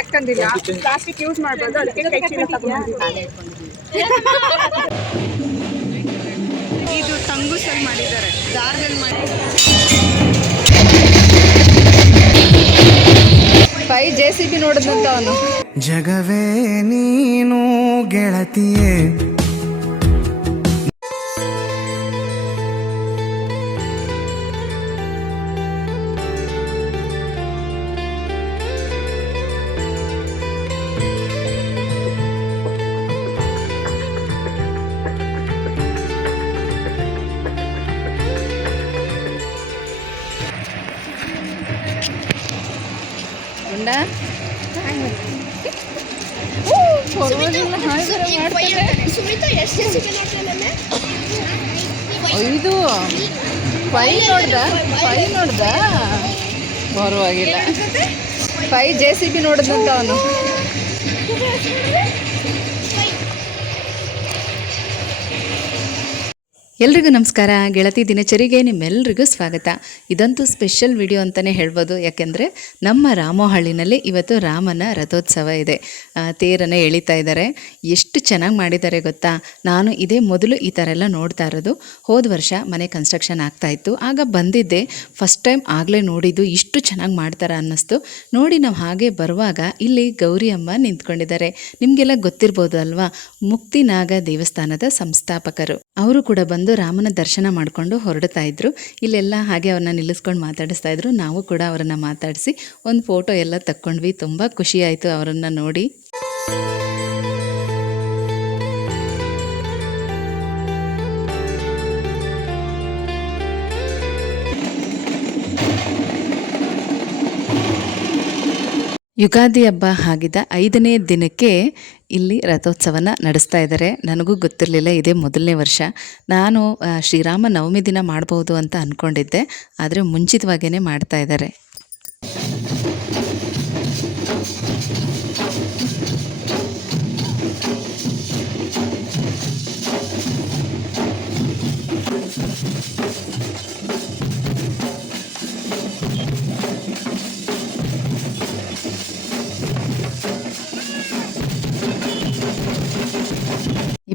Bag ತಂದಿಲ್ಲ, plastic use ಮಾಡಬಾರ್ದು, ಅದಕ್ಕೆ ಕೈ ಚೀಲ ತಗೊಂಡಿದ್ದೀನಿ. ಇದು ತಂಗುಸಲ್ಲಿ ಮಾಡಿದ್ದಾರೆ, ದಾರದಲ್ಲಿ ಮಾಡಿ. ಪೈ JCB ನೋಡಿದಂತ ಅವನು. ಜಗವೇ ನೀನು ಗೆಳತಿಯೇ. ಇದು ಪೈ ನೋಡ್ದ ಪರವಾಗಿಲ್ಲ. ಪೈ JCB ನೋಡಿದಂತ ಅವನು. ಎಲ್ರಿಗೂ ನಮಸ್ಕಾರ. ಗೆಳತಿ ದಿನಚರಿಗೆ ನಿಮ್ಮೆಲ್ಲರಿಗೂ ಸ್ವಾಗತ. ಇದಂತೂ ಸ್ಪೆಷಲ್ ವಿಡಿಯೋ ಅಂತಲೇ ಹೇಳ್ಬೋದು. ಯಾಕೆಂದರೆ ನಮ್ಮ ರಾಮೋಹಳ್ಳಿನಲ್ಲಿ ಇವತ್ತು ರಾಮನ ರಥೋತ್ಸವ ಇದೆ. ತೇರನ್ನು ಎಳಿತಾ ಇದ್ದಾರೆ. ಎಷ್ಟು ಚೆನ್ನಾಗಿ ಮಾಡಿದ್ದಾರೆ ಗೊತ್ತಾ. ನಾನು ಇದೇ ಮೊದಲು ಈ ಥರ ಎಲ್ಲ ನೋಡ್ತಾ ಇರೋದು. ಹೋದ ವರ್ಷ ಮನೆ ಕನ್ಸ್ಟ್ರಕ್ಷನ್ ಆಗ್ತಾಯಿತ್ತು, ಆಗ ಬಂದಿದ್ದೆ. ಫಸ್ಟ್ ಟೈಮ್ ಆಗಲೇ ನೋಡಿದ್ದು, ಇಷ್ಟು ಚೆನ್ನಾಗಿ ಮಾಡ್ತಾರೆ ಅನ್ನಿಸ್ತು. ನೋಡಿ ನಾವು ಹಾಗೆ ಬರುವಾಗ ಇಲ್ಲಿ ಗೌರಿ ಅಮ್ಮ ನಿಂತ್ಕೊಂಡಿದ್ದಾರೆ. ನಿಮಗೆಲ್ಲ ಗೊತ್ತಿರ್ಬೋದು ಅಲ್ವಾ, ಮುಕ್ತಿನಾಗ ದೇವಸ್ಥಾನದ ಸಂಸ್ಥಾಪಕರು. ಅವರು ಕೂಡ ಬಂದು ರಾಮನ ದರ್ಶನ ಮಾಡಿಕೊಂಡು ಹೊರಡ್ತಾ ಇದ್ರು. ಇಲ್ಲೆಲ್ಲ ಹಾಗೆ ಅವ್ರನ್ನ ನಿಲ್ಲಿಸ್ಕೊಂಡು ಮಾತಾಡಿಸ್ತಾ ಇದ್ರು. ನಾವು ಕೂಡ ಅವರನ್ನು ಮಾತಾಡಿಸಿ ಒಂದು ಫೋಟೋ ಎಲ್ಲ ತಕ್ಕೊಂಡ್ವಿ. ತುಂಬ ಖುಷಿ ಆಯಿತು ಅವರನ್ನು ನೋಡಿ. ಯುಗಾದಿ ಹಬ್ಬ ಆಗಿದ್ದ 5ನೇ ದಿನಕ್ಕೆ ಇಲ್ಲಿ ರಥೋತ್ಸವನ ನಡೆಸ್ತಾ ಇದ್ದಾರೆ. ನನಗೂ ಗೊತ್ತಿರಲಿಲ್ಲ, ಇದೇ ಮೊದಲನೇ ವರ್ಷ. ನಾನು ಶ್ರೀರಾಮ ನವಮಿ ದಿನ ಮಾಡ್ಬೋದು ಅಂತ ಅಂದ್ಕೊಂಡಿದ್ದೆ, ಆದರೆ ಮುಂಚಿತವಾಗೇ ಮಾಡ್ತಾ ಇದ್ದಾರೆ.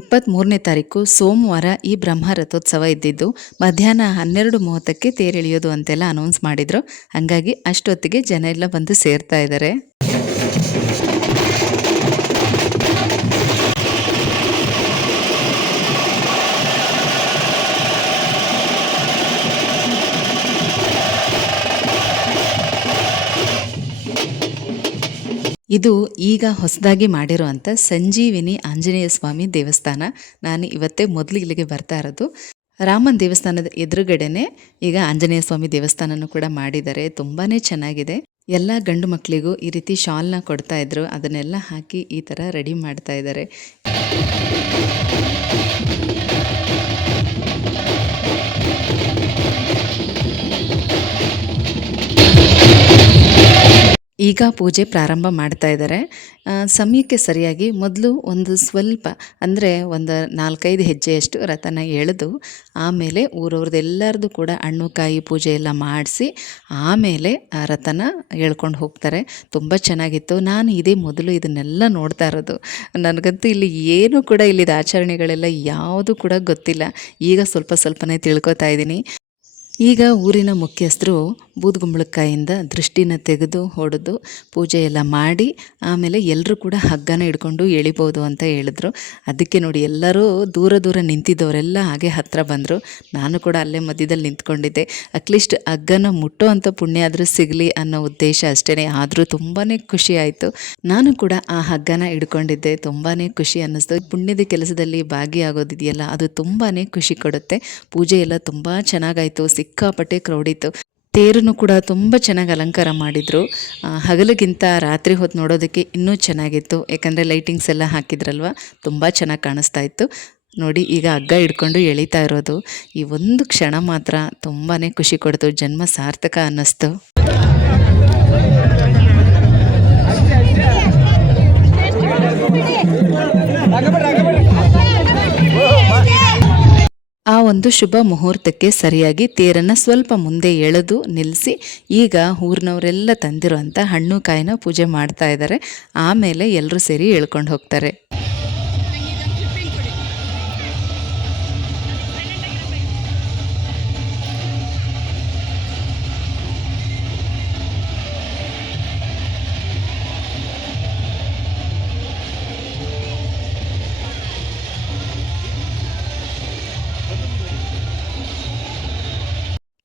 ಇಪ್ಪತ್ತ್ಮೂರನೇ ತಾರೀಕು ಸೋಮವಾರ ಈ ಬ್ರಹ್ಮ ರಥೋತ್ಸವ ಇದ್ದಿದ್ದು. ಮಧ್ಯಾಹ್ನ 12:30ಕ್ಕೆ ತೇರೆಳೆಯೋದು ಅಂತೆಲ್ಲ ಅನೌನ್ಸ್ ಮಾಡಿದರು. ಹಾಗಾಗಿ ಅಷ್ಟೊತ್ತಿಗೆ ಜನ ಎಲ್ಲ ಬಂದು ಸೇರ್ತಾ ಇದ್ದಾರೆ. ಇದು ಈಗ ಹೊಸದಾಗಿ ಮಾಡಿರುವಂಥ ಸಂಜೀವಿನಿ ಆಂಜನೇಯ ಸ್ವಾಮಿ ದೇವಸ್ಥಾನ. ನಾನು ಇವತ್ತೇ ಮೊದಲು ಇಲ್ಲಿಗೆ ಬರ್ತಾ ಇರೋದು. ರಾಮನ ದೇವಸ್ಥಾನದ ಎದುರುಗಡೆನೆ ಈಗ ಆಂಜನೇಯ ಸ್ವಾಮಿ ದೇವಸ್ಥಾನನೂ ಕೂಡ ಮಾಡಿದ್ದಾರೆ. ತುಂಬಾ ಚೆನ್ನಾಗಿದೆ. ಎಲ್ಲ ಗಂಡು ಮಕ್ಕಳಿಗೂ ಈ ರೀತಿ ಶಾಲ್ನ ಕೊಡ್ತಾ ಇದ್ರು. ಅದನ್ನೆಲ್ಲ ಹಾಕಿ ಈ ಥರ ರೆಡಿ ಮಾಡ್ತಾ ಇದ್ದಾರೆ. ಈಗ ಪೂಜೆ ಪ್ರಾರಂಭ ಮಾಡ್ತಾ ಇದ್ದಾರೆ. ಸಮಯಕ್ಕೆ ಸರಿಯಾಗಿ ಮೊದಲು ಒಂದು ಸ್ವಲ್ಪ ಅಂದರೆ ಒಂದು 4-5 ಹೆಜ್ಜೆಯಷ್ಟು ರಥನ ಎಳೆದು ಆಮೇಲೆ ಊರವ್ರದ್ದೆಲ್ಲರದು ಕೂಡ ಹಣ್ಣು ಕಾಯಿ ಪೂಜೆ ಎಲ್ಲ ಮಾಡಿಸಿ ಆಮೇಲೆ ಆ ರಥನ ಎಳ್ಕೊಂಡು ಹೋಗ್ತಾರೆ. ತುಂಬ ಚೆನ್ನಾಗಿತ್ತು. ನಾನು ಇದೇ ಮೊದಲು ಇದನ್ನೆಲ್ಲ ನೋಡ್ತಾ ಇರೋದು. ನನಗಂತೂ ಇಲ್ಲಿ ಏನು ಕೂಡ ಇಲ್ಲಿದ ಆಚರಣೆಗಳೆಲ್ಲ ಯಾವುದು ಕೂಡ ಗೊತ್ತಿಲ್ಲ. ಈಗ ಸ್ವಲ್ಪನೇ ತಿಳ್ಕೊತಾ ಇದ್ದೀನಿ. ಈಗ ಊರಿನ ಮುಖ್ಯಸ್ಥರು ಬೂದುಗುಂಬಳಕಾಯಿಂದ ದೃಷ್ಟಿನ ತೆಗೆದು ಹೊಡೆದು ಪೂಜೆ ಎಲ್ಲ ಮಾಡಿ ಆಮೇಲೆ ಎಲ್ಲರೂ ಕೂಡ ಹಗ್ಗನ ಹಿಡ್ಕೊಂಡು ಎಳಿಬೋದು ಅಂತ ಹೇಳಿದ್ರು. ಅದಕ್ಕೆ ನೋಡಿ ಎಲ್ಲರೂ ದೂರ ನಿಂತಿದ್ದವರೆಲ್ಲ ಹಾಗೆ ಹತ್ತಿರ ಬಂದರು. ನಾನು ಕೂಡ ಅಲ್ಲೇ ಮಧ್ಯದಲ್ಲಿ ನಿಂತ್ಕೊಂಡಿದ್ದೆ. ಅಟ್ಲೀಸ್ಟ್ ಹಗ್ಗನ ಮುಟ್ಟೋ ಅಂಥ ಪುಣ್ಯ ಆದರೂ ಸಿಗಲಿ ಅನ್ನೋ ಉದ್ದೇಶ ಅಷ್ಟೇ. ಆದರೂ ತುಂಬಾ ಖುಷಿ ಆಯಿತು. ನಾನು ಕೂಡ ಆ ಹಗ್ಗನ ಹಿಡ್ಕೊಂಡಿದ್ದೆ. ತುಂಬಾ ಖುಷಿ ಅನ್ನಿಸ್ತು. ಪುಣ್ಯದ ಕೆಲಸದಲ್ಲಿ ಭಾಗಿಯಾಗೋದಿದೆಯಲ್ಲ, ಅದು ತುಂಬಾ ಖುಷಿ ಕೊಡುತ್ತೆ. ಪೂಜೆ ಎಲ್ಲ ತುಂಬ ಚೆನ್ನಾಗಾಯಿತು. ಸಿಕ್ಕಾಪಟ್ಟೆ ಕ್ರೌಡ್ ಇತ್ತು. ತೇರನ್ನು ಕೂಡ ತುಂಬ ಚೆನ್ನಾಗಿ ಅಲಂಕಾರ ಮಾಡಿದರು. ಹಗಲಿಗಿಂತ ರಾತ್ರಿ ಹೊತ್ತು ನೋಡೋದಕ್ಕೆ ಇನ್ನೂ ಚೆನ್ನಾಗಿತ್ತು. ಯಾಕಂದರೆ ಲೈಟಿಂಗ್ಸ್ ಎಲ್ಲ ಹಾಕಿದ್ರಲ್ವ, ತುಂಬ ಚೆನ್ನಾಗಿ ಕಾಣಿಸ್ತಾ ಇತ್ತು. ನೋಡಿ ಈಗ ಹಗ್ಗ ಹಿಡ್ಕೊಂಡು ಎಳಿತಾ ಇರೋದು, ಈ ಒಂದು ಕ್ಷಣ ಮಾತ್ರ ತುಂಬಾ ಖುಷಿ ಕೊಡ್ತು. ಜನ್ಮ ಸಾರ್ಥಕ ಅನ್ನಿಸ್ತು. ಆ ಒಂದು ಶುಭ ಮುಹೂರ್ತಕ್ಕೆ ಸರಿಯಾಗಿ ತೇರನ್ನು ಸ್ವಲ್ಪ ಮುಂದೆ ಎಳೆದು ನಿಲ್ಲಿಸಿ ಈಗ ಊರಿನವರೆಲ್ಲ ತಂದಿರುವಂಥ ಹಣ್ಣು ಕಾಯಿನ ಪೂಜೆ ಮಾಡ್ತಾ ಇದ್ದಾರೆ. ಆಮೇಲೆ ಎಲ್ಲರೂ ಸೇರಿ ಎಳ್ಕೊಂಡು ಹೋಗ್ತಾರೆ.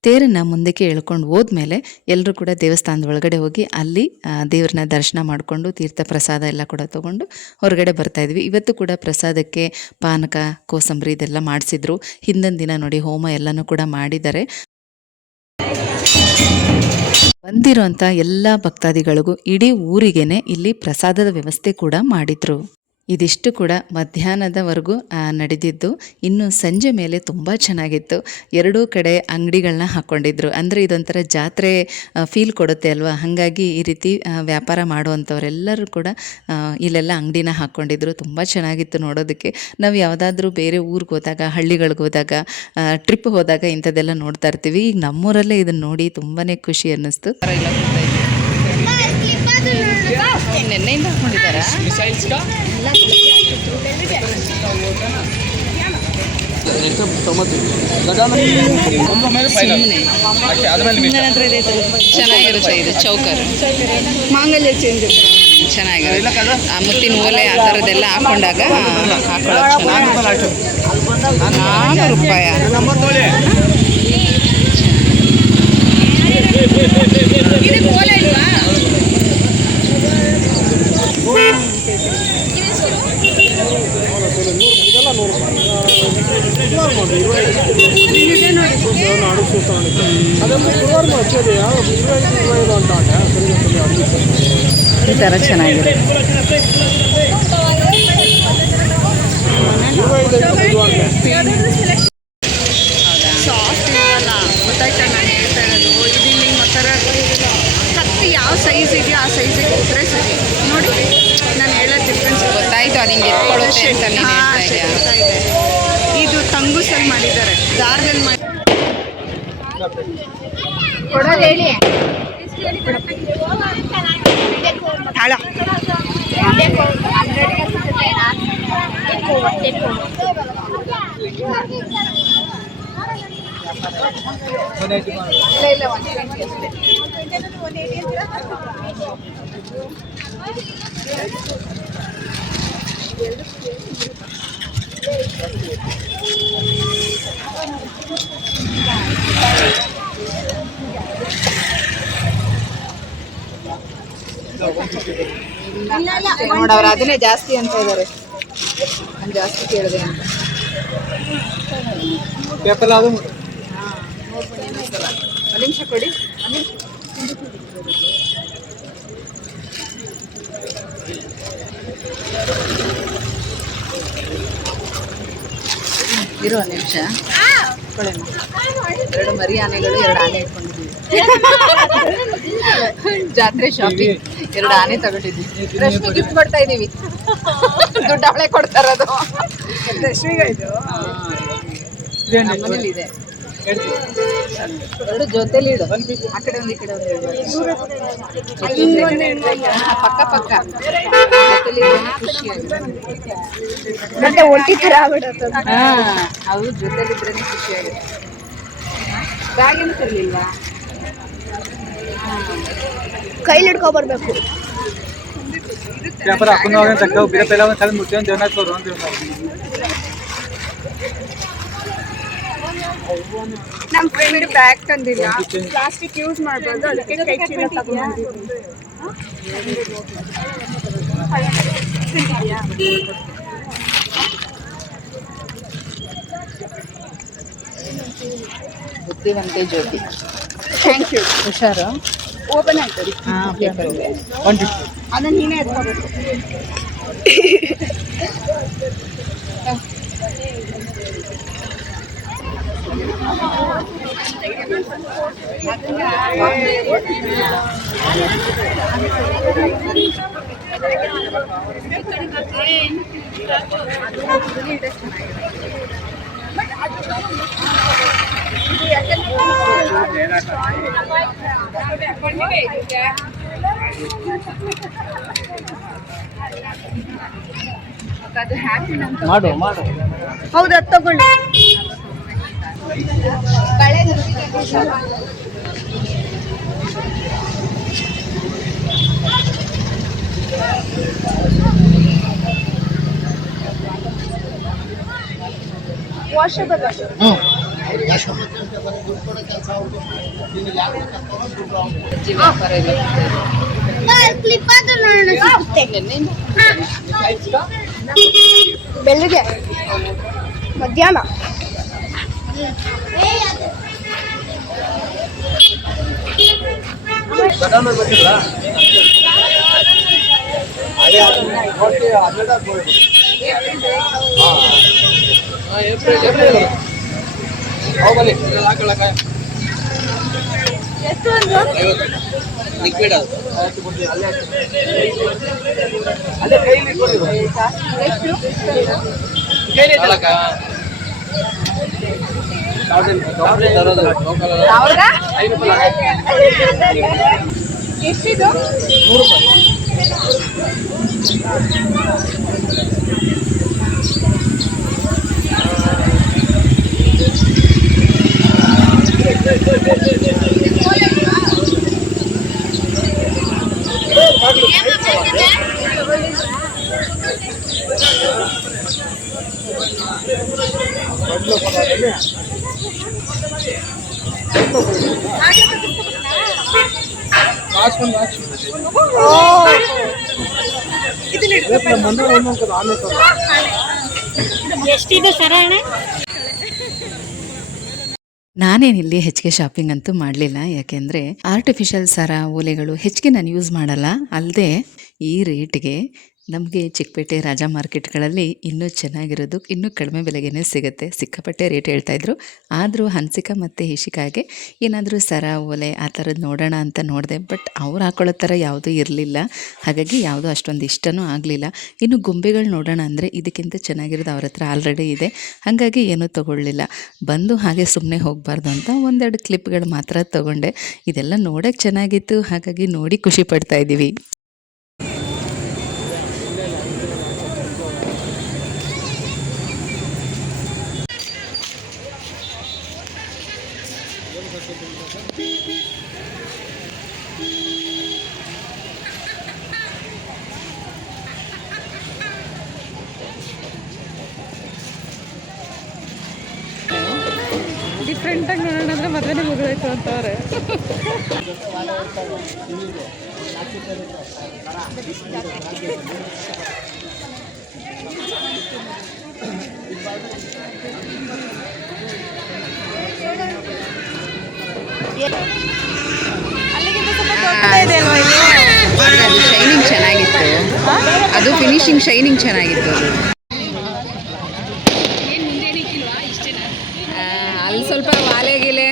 ತೇರನ್ನು ಮುಂದಕ್ಕೆ ಎಳ್ಕೊಂಡು ಹೋದ್ಮೇಲೆ ಎಲ್ಲರೂ ಕೂಡ ದೇವಸ್ಥಾನದ ಒಳಗಡೆ ಹೋಗಿ ಅಲ್ಲಿ ದೇವ್ರನ್ನ ದರ್ಶನ ಮಾಡಿಕೊಂಡು ತೀರ್ಥ ಪ್ರಸಾದ ಎಲ್ಲ ಕೂಡ ತೊಗೊಂಡು ಹೊರಗಡೆ ಬರ್ತಾಯಿದ್ವಿ. ಇವತ್ತು ಕೂಡ ಪ್ರಸಾದಕ್ಕೆ ಪಾನಕ, ಕೋಸಂಬರಿ ಇದೆಲ್ಲ ಮಾಡಿಸಿದ್ರು. ಹಿಂದಿನ ದಿನ ನೋಡಿ ಹೋಮ ಎಲ್ಲನೂ ಕೂಡ ಮಾಡಿದ್ದಾರೆ. ಬಂದಿರೋಂಥ ಎಲ್ಲ ಭಕ್ತಾದಿಗಳಿಗೂ ಇಡೀ ಊರಿಗೇನೆ ಇಲ್ಲಿ ಪ್ರಸಾದದ ವ್ಯವಸ್ಥೆ ಕೂಡ ಮಾಡಿದ್ರು. ಇದಿಷ್ಟು ಕೂಡ ಮಧ್ಯಾಹ್ನದವರೆಗೂ ನಡೆದಿದ್ದು. ಇನ್ನು ಸಂಜೆ ಮೇಲೆ ತುಂಬ ಚೆನ್ನಾಗಿತ್ತು. ಎರಡೂ ಕಡೆ ಅಂಗಡಿಗಳನ್ನ ಹಾಕ್ಕೊಂಡಿದ್ರು. ಅಂದರೆ ಇದೊಂಥರ ಜಾತ್ರೆ ಫೀಲ್ ಕೊಡುತ್ತೆ ಅಲ್ವಾ. ಹಾಗಾಗಿ ಈ ರೀತಿ ವ್ಯಾಪಾರ ಮಾಡುವಂಥವರೆಲ್ಲರೂ ಕೂಡ ಇಲ್ಲೆಲ್ಲ ಅಂಗಡಿನ ಹಾಕ್ಕೊಂಡಿದ್ರು. ತುಂಬ ಚೆನ್ನಾಗಿತ್ತು ನೋಡೋದಕ್ಕೆ. ನಾವು ಯಾವುದಾದ್ರೂ ಬೇರೆ ಊರಿಗೆ ಹೋದಾಗ, ಹಳ್ಳಿಗಳಿಗೆ ಹೋದಾಗ, ಟ್ರಿಪ್ ಹೋದಾಗ ಇಂಥದ್ದೆಲ್ಲ ನೋಡ್ತಾ ಇರ್ತೀವಿ. ಈಗ ನಮ್ಮೂರಲ್ಲೇ ಇದನ್ನು ನೋಡಿ ತುಂಬಾ ಖುಷಿ ಅನ್ನಿಸ್ತು. ನೆನ್ನೆಯಿಂದ ಹಾಕೊಂಡಿದ್ದಾರಾ? ಚೆನ್ನಾಗಿರುತ್ತೆ ಇದು ಚೌಕರ್ ಮಾಂಗಲ್ಯ ಚೇಂಜ್ ಚೆನ್ನಾಗಿರುತ್ತೆ. ಆ ಮುತ್ತಿನ ಓಲೆ ಆ ಥರದ್ದೆಲ್ಲ ಹಾಕೊಂಡಾಗ ಹಾಕೊಳ್ಳೋದು ಚೆನ್ನಾಗಿ. 400 ರೂಪಾಯಿ. ಓಲೆ ಇಲ್ವಾ? ಈ ಥರ ಚೆನ್ನಾಗಿದೆ. ಸಾಫ್ಟ್ ಇರಲ್ಲ, ಗೊತ್ತಾಯ್ತಾ ನಾನು ಹೇಳ್ತಾ ಇರೋದು. ಇದು ನಿಮ್ಗೆ ಒಂಥರ ಕತ್ತಿ ಯಾವ ಸೈಜ್ ಇದೆಯೋ ಆ ಸೈಜಿಗೆ ಇದ್ರೆ ಸರಿ. ನೋಡಿ ನಾನು ಹೇಳೋದು ಡಿಫ್ರೆನ್ಸ್ ಗೊತ್ತಾಯ್ತು. ಅದು ಹಿಂಗೆ ಎತ್ಕೊಳ್ಳುತ್ತೆ ಅಂತ ನೀನು ಹೇಳ್ತಾ ಇದೆಯಾ? ಗೊತ್ತಾಯಿದೆ. ಇದು ತಂಗುಸಲ್ಲಿ ಮಾಡಿದ್ದಾರೆ, ದಾರದಲ್ಲಿ ಮಾಡಿ ಕೊಡೋದು ಹೇಳಿ. ತಾಳ ನೋಡವ್ರು ಅದನ್ನೇ ಜಾಸ್ತಿ ಅಂತ ಇದ್ದಾರೆ. ನಾನು ಜಾಸ್ತಿ ಕೇಳಿದೆ ಅಂತ. ಒಂದು ನಿಮಿಷ ಕೊಡಿ. ಇರೋ ಒಂದು ನಿಮಿಷ ಕೊಡೋಣ. 2 ಮರಿ ಆನೆಗಳು, 2 ಆನೆ ಇಟ್ಕೊಂಡಿದ್ದೀವಿ. ಜಾತ್ರೆ ಶಾಪಿಂಗ್ 2 ಆನೆ ತಗೊಂಡಿದ್ದೀವಿ. ರಶ್ಮಿ ಗಿಫ್ಟ್ ಕೊಡ್ತಾ ಇದ್ದೀವಿ. ದುಡ್ಡು ಅವಳೆ ಕೊಡ್ತಾರದು. ರಶ್ಮಿಗೆ ಇದು ನಮ್ಮನೇಲಿ ಇದೆ. 2 ಜೊತೆಲಿ ಇಡು. ಆ ಕಡೆ ಒಂದು, ಈ ಕಡೆ ಒಂದು ಪಕ್ಕ ಪಕ್ಕ ಜೊತೆಲಿ ಖುಷಿಯಾಗಿದೆ. ಮತ್ತೆ ಒಟ್ಟಿ ಥರ ಆಗ್ಬಿಡುತ್ತೆ. ಅವು ಜೊತೆಲಿದ್ರೇ ಖುಷಿಯಾಗುತ್ತೆ. ಬ್ಯಾಗೇನು ತರಲಿಲ್ವಾ? ಕೈಲಿ ಹಿಡ್ಕೊಬರ್ಬೇಕು. ನಮ್ಮ ಫ್ರೆಂಡ್ ಬ್ಯಾಗ್ ತಂದಿಲ್ಲ, ಪ್ಲಾಸ್ಟಿಕ್ ಯೂಸ್ ಮಾಡಬಾರ್ದು, ಅದಕ್ಕೆ ಕೈ ಚೀಲ ತಗೊಂಡ್ಬಂದಿದ್ದೀನಿ. ಬುದ್ಧಿವಂತೆ ಜ್ಯೋತಿ. Thank you. ಹುಷಾರು. ಓಪನ್ ಆಯ್ತು. ಅದನ್ನ ನೀನೇ ಎತ್ಕೋಬೇಕು. ಬಟ್ ಅದು ಹೌದು, ಅದು ತಗೊಳ್ಳಿ. ವಾಷಬಲ್ ಅದು. ಬೆಳಿಗ್ಗೆ ಮಧ್ಯಾಹ್ನ ಎಷ್ಟು ಲಿಕ್ವಿಡ್ ಅದು ಎಷ್ಟಿದು? 100 ರೂಪಾಯಿ. ಎಷ್ಟಿದೆ ಸರ ಅಣ್ಣ? ನಾನೇನಿಲ್ಲಿ ಹೆಚ್ಚಿಗೆ ಶಾಪಿಂಗ್ ಅಂತೂ ಮಾಡಲಿಲ್ಲ, ಯಾಕೆಂದರೆ ಆರ್ಟಿಫಿಷಿಯಲ್ ಸರ ಓಲೆಗಳು ಹೆಚ್ಚಿಗೆ ನಾನು ಯೂಸ್ ಮಾಡಲ್ಲ. ಅಲ್ಲದೆ ಈ ರೇಟ್ಗೆ ನಮಗೆ ಚಿಕ್ಕಪೇಟೆ ರಾಜಾ ಮಾರ್ಕೆಟ್ಗಳಲ್ಲಿ ಇನ್ನೂ ಚೆನ್ನಾಗಿರೋದು ಇನ್ನೂ ಕಡಿಮೆ ಬೆಲೆಗೇ ಸಿಗುತ್ತೆ. ಸಿಕ್ಕಾಪಟ್ಟೆ ರೇಟ್ ಹೇಳ್ತಾಯಿದ್ರು. ಆದರೂ ಹನ್ಸಿಕಾ ಮತ್ತು ಇಶಿಕಾಗೆ ಏನಾದರೂ ಸರ ಓಲೆ ಆ ಥರದ್ದು ನೋಡೋಣ ಅಂತ ನೋಡಿದೆ. ಬಟ್ ಅವ್ರು ಹಾಕೊಳ್ಳೋ ಥರ ಯಾವುದೂ ಇರಲಿಲ್ಲ. ಹಾಗಾಗಿ ಯಾವುದೂ ಅಷ್ಟೊಂದು ಇಷ್ಟನೂ ಆಗಲಿಲ್ಲ. ಇನ್ನು ಗೊಂಬೆಗಳು ನೋಡೋಣ ಅಂದರೆ ಇದಕ್ಕಿಂತ ಚೆನ್ನಾಗಿರೋದು ಅವ್ರ ಹತ್ರ ಆಲ್ರೆಡಿ ಇದೆ. ಹಾಗಾಗಿ ಏನೂ ತೊಗೊಳ್ಳಿಲ್ಲ. ಬಂದು ಹಾಗೆ ಸುಮ್ಮನೆ ಹೋಗಬಾರ್ದು ಅಂತ ಒಂದೆರಡು ಕ್ಲಿಪ್ಗಳು ಮಾತ್ರ ತೊಗೊಂಡೆ. ಇದೆಲ್ಲ ನೋಡೋಕ್ಕೆ ಚೆನ್ನಾಗಿತ್ತು, ಹಾಗಾಗಿ ನೋಡಿ ಖುಷಿ ಪಡ್ತಾ ಇದ್ದೀವಿ. ಡಿಫ್ರೆಂಟಾಗಿ ನೋಡೋಣ ಅಂದರೆ ಮದುವೆನೇ ಮುಗಿದೋಯ್ತು ಅಂತವ್ರೆ. ಶೈನಿಂಗ್ ಚೆನ್ನಾಗಿತ್ತು, ಅದು ಫಿನಿಶಿಂಗ್ ಶೈನಿಂಗ್ ಚೆನ್ನಾಗಿತ್ತು. ಅಲ್ಲಿ ಸ್ವಲ್ಪ ವಾಲೆಗಿಲೆ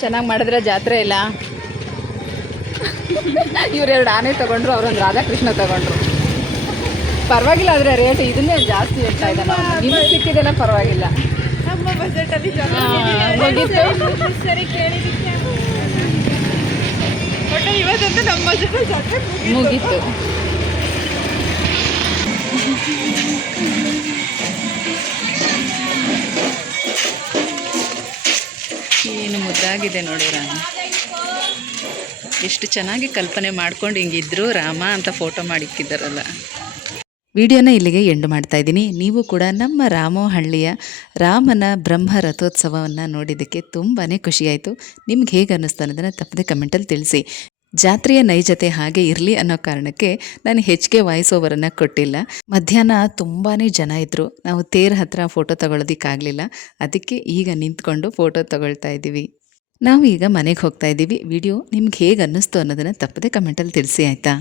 ಚೆನ್ನಾಗಿ ಮಾಡಿದ್ರೆ ಜಾತ್ರೆ ಇಲ್ಲ. ಇವರೆರಡು ಆನೆ ತೊಗೊಂಡ್ರು, ಅವರೊಂದು ರಾಧಾಕೃಷ್ಣ ತೊಗೊಂಡ್ರು. ಪರವಾಗಿಲ್ಲ, ಆದರೆ ರೇಟ್ ಇದನ್ನೇ ಜಾಸ್ತಿ ಹೇಳ್ತಾ ಇದ್ದಾನೆ. ನಿಮಗೆ ಸಿಕ್ಕಿದೆಲ್ಲ ಪರವಾಗಿಲ್ಲ. ನಮ್ಮ ಬಜೆಟಲ್ಲಿ ಮುಗೀತು. ಸರಿ ಕೇಳಿದ್ದಕ್ಕೆ ಒಟ್ಟು ಇವತ್ತಂತೂ ನಮ್ಮ ಬಜೆಟಲ್ಲಿ ಜಾತ್ರೆ ಮುಗೀತು. ಏನು ಮುದ್ದಾಗಿದೆ ನೋಡು ರಾಮ. ಎಷ್ಟು ಚೆನ್ನಾಗಿ ಕಲ್ಪನೆ ಮಾಡ್ಕೊಂಡು ಹಿಂಗಿದ್ರು ರಾಮ ಅಂತ ಫೋಟೋ ಮಾಡಿಕ್ಕಿದ್ದಾರಲ್ಲ. ವಿಡಿಯೋನ ಇಲ್ಲಿಗೆ ಎಂಡ್ ಮಾಡ್ತಾ ಇದ್ದೀನಿ. ನೀವು ಕೂಡ ನಮ್ಮ ರಾಮೋಹಳ್ಳಿಯ ರಾಮನ ಬ್ರಹ್ಮ ರಥೋತ್ಸವವನ್ನು ನೋಡಿದ್ದಕ್ಕೆ ತುಂಬಾ ಖುಷಿಯಾಯಿತು. ನಿಮ್ಗೆ ಹೇಗೆ ಅನ್ನಿಸ್ತು ಅನ್ನೋದನ್ನು ತಪ್ಪದೆ ಕಮೆಂಟಲ್ಲಿ ತಿಳಿಸಿ. ಜಾತ್ರೆಯ ನೈಜತೆ ಹಾಗೆ ಇರಲಿ ಅನ್ನೋ ಕಾರಣಕ್ಕೆ ನಾನು ಹೆಚ್ಚಿಗೆ ವಾಯ್ಸ್ ಓವರನ್ನು ಕೊಟ್ಟಿಲ್ಲ. ಮಧ್ಯಾಹ್ನ ತುಂಬಾ ಜನ ಇದ್ದರು. ನಾವು ತೇರ್ ಹತ್ರ ಫೋಟೋ ತಗೊಳ್ಳೋದಕ್ಕಾಗಲಿಲ್ಲ. ಅದಕ್ಕೆ ಈಗ ನಿಂತ್ಕೊಂಡು ಫೋಟೋ ತಗೊಳ್ತಾ ಇದ್ದೀವಿ. ನಾವು ಈಗ ಮನೆಗೆ ಹೋಗ್ತಾ ಇದ್ದೀವಿ. ವಿಡಿಯೋ ನಿಮ್ಗೆ ಹೇಗೆ ಅನ್ನಿಸ್ತು ಅನ್ನೋದನ್ನು ತಪ್ಪದೆ ಕಮೆಂಟಲ್ಲಿ ತಿಳಿಸಿ, ಆಯಿತಾ?